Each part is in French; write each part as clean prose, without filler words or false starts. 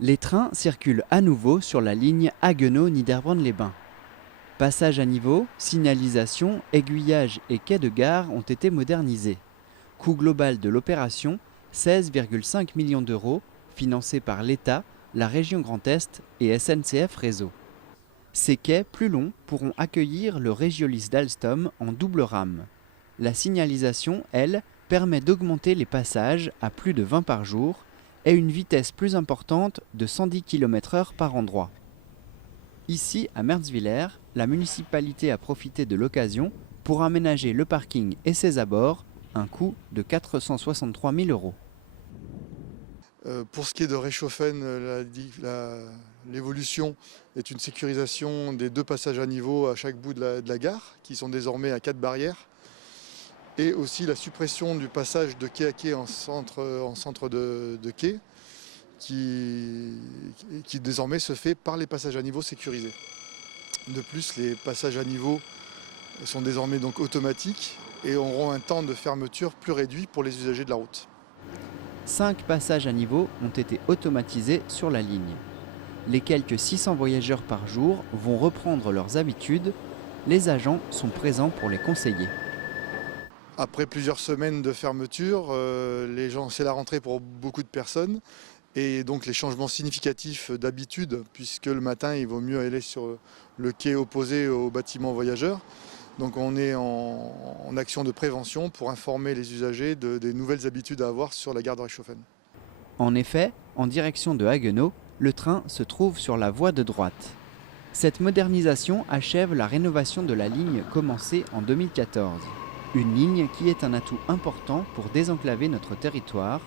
Les trains circulent à nouveau sur la ligne Haguenau-Niederbronn-les-Bains. Passage à niveau, signalisation, aiguillage et quai de gare ont été modernisés. Coût global de l'opération, 16,5 millions d'euros, financé par l'État, la région Grand Est et SNCF Réseau. Ces quais plus longs pourront accueillir le Regiolis d'Alstom en double rame. La signalisation, elle, permet d'augmenter les passages à plus de 20 par jour et une vitesse plus importante de 110 km/h par endroit. Ici, à Merzwiller, la municipalité a profité de l'occasion pour aménager le parking et ses abords, un coût de 463 000 euros. Pour ce qui est de Reichshofen, l'évolution est une sécurisation des 2 passages à niveau à chaque bout de la gare, qui sont désormais à 4 barrières, et aussi la suppression du passage de quai à quai en centre de quai, qui désormais se fait par les passages à niveau sécurisés. De plus, les passages à niveau sont désormais donc automatiques et auront un temps de fermeture plus réduit pour les usagers de la route. 5 passages à niveau ont été automatisés sur la ligne. Les quelques 600 voyageurs par jour vont reprendre leurs habitudes. Les agents sont présents pour les conseiller. Après plusieurs semaines de fermeture, c'est la rentrée pour beaucoup de personnes. Et donc les changements significatifs d'habitude, puisque le matin, il vaut mieux aller sur le quai opposé au bâtiment voyageurs. Donc on est en action de prévention pour informer les usagers des nouvelles habitudes à avoir sur la gare de Reichshofen. En effet, en direction de Haguenau, le train se trouve sur la voie de droite. Cette modernisation achève la rénovation de la ligne commencée en 2014. Une ligne qui est un atout important pour désenclaver notre territoire.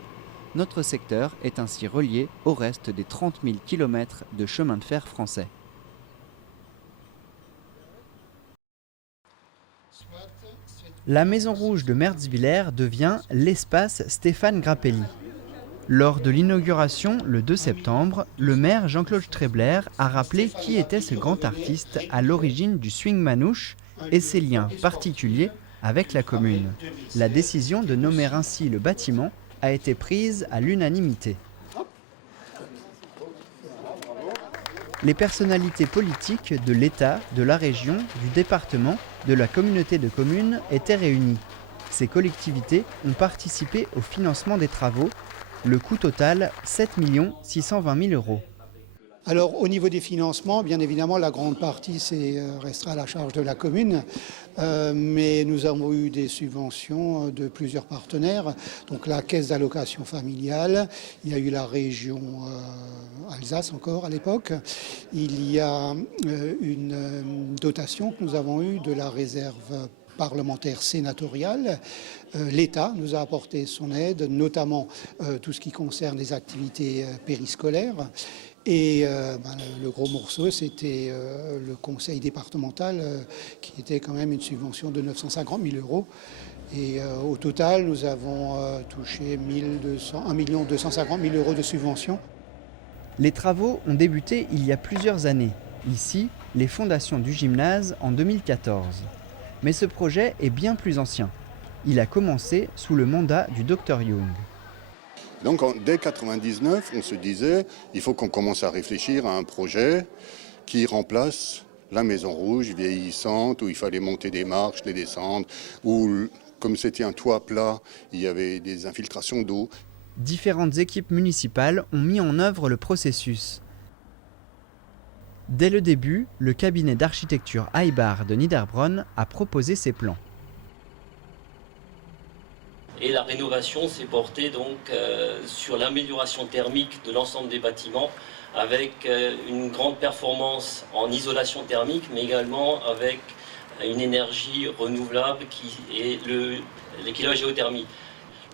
Notre secteur est ainsi relié au reste des 30 000 km de chemin de fer français. La Maison Rouge de Merzwiller devient l'espace Stéphane Grappelli. Lors de l'inauguration, le 2 septembre, le maire Jean-Claude Strebler a rappelé qui était ce grand artiste à l'origine du swing manouche et ses liens particuliers avec la commune. La décision de nommer ainsi le bâtiment a été prise à l'unanimité. Les personnalités politiques de l'État, de la région, du département, de la communauté de communes étaient réunies. Ces collectivités ont participé au financement des travaux. Le coût total, 7 620 000 euros. Alors au niveau des financements, bien évidemment, la grande partie restera à la charge de la commune, mais nous avons eu des subventions de plusieurs partenaires, donc la caisse d'allocation familiale, il y a eu la région Alsace encore à l'époque, il y a une dotation que nous avons eue de la réserve parlementaire sénatoriale. L'État nous a apporté son aide, notamment tout ce qui concerne les activités périscolaires. Et le gros morceau, c'était le conseil départemental qui était quand même une subvention de 950 000 euros. Et au total, nous avons touché 1 250 000 euros de subvention. Les travaux ont débuté il y a plusieurs années. Ici, les fondations du gymnase en 2014. Mais ce projet est bien plus ancien. Il a commencé sous le mandat du Dr Young. Donc dès 1999, on se disait il faut qu'on commence à réfléchir à un projet qui remplace la Maison Rouge vieillissante, où il fallait monter des marches, les descendre, où comme c'était un toit plat, il y avait des infiltrations d'eau. Différentes équipes municipales ont mis en œuvre le processus. Dès le début, le cabinet d'architecture Aybar de Niederbronn a proposé ses plans. Et la rénovation s'est portée donc sur l'amélioration thermique de l'ensemble des bâtiments avec une grande performance en isolation thermique, mais également avec une énergie renouvelable qui est l'équilibrio-géothermie.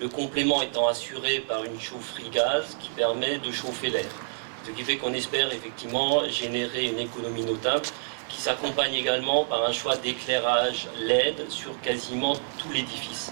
Le complément étant assuré par une chaufferie gaz qui permet de chauffer l'air. Ce qui fait qu'on espère effectivement générer une économie notable qui s'accompagne également par un choix d'éclairage LED sur quasiment tout l'édifice.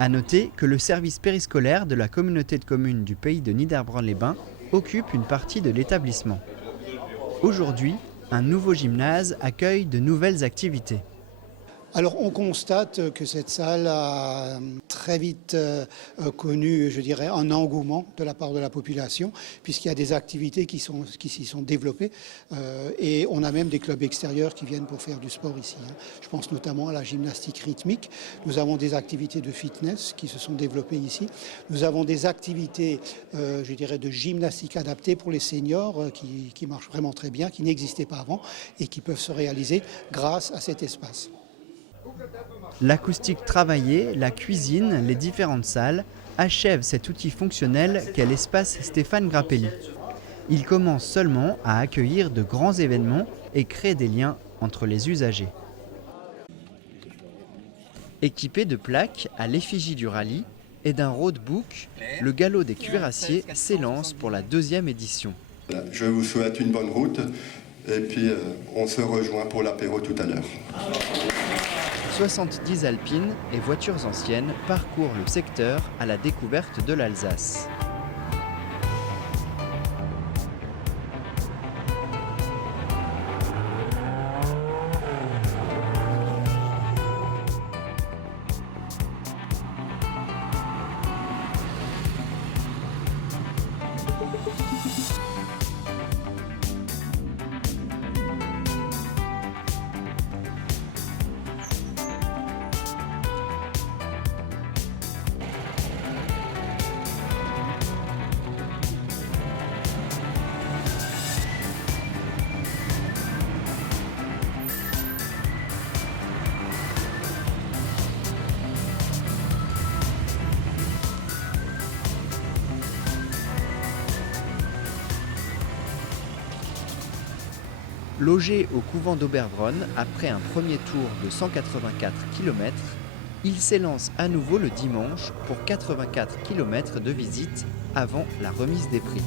A noter que le service périscolaire de la communauté de communes du pays de Niederbronn-les-Bains occupe une partie de l'établissement. Aujourd'hui, un nouveau gymnase accueille de nouvelles activités. Alors on constate que cette salle a très vite connu, je dirais, un engouement de la part de la population, puisqu'il y a des activités qui s'y sont développées et on a même des clubs extérieurs qui viennent pour faire du sport ici. Je pense notamment à la gymnastique rythmique. Nous avons des activités de fitness qui se sont développées ici. Nous avons des activités, je dirais, de gymnastique adaptée pour les seniors qui marchent vraiment très bien, qui n'existaient pas avant et qui peuvent se réaliser grâce à cet espace. L'acoustique travaillée, la cuisine, les différentes salles achèvent cet outil fonctionnel qu'est l'espace Stéphane Grappelli. Il commence seulement à accueillir de grands événements et crée des liens entre les usagers. Équipé de plaques à l'effigie du rallye et d'un roadbook, le galop des cuirassiers s'élance pour la 2e édition. Je vous souhaite une bonne route et puis on se rejoint pour l'apéro tout à l'heure. 70 alpines et voitures anciennes parcourent le secteur à la découverte de l'Alsace. Logé au couvent d'Oberbronn après un premier tour de 184 km, il s'élance à nouveau le dimanche pour 84 km de visite avant la remise des prix.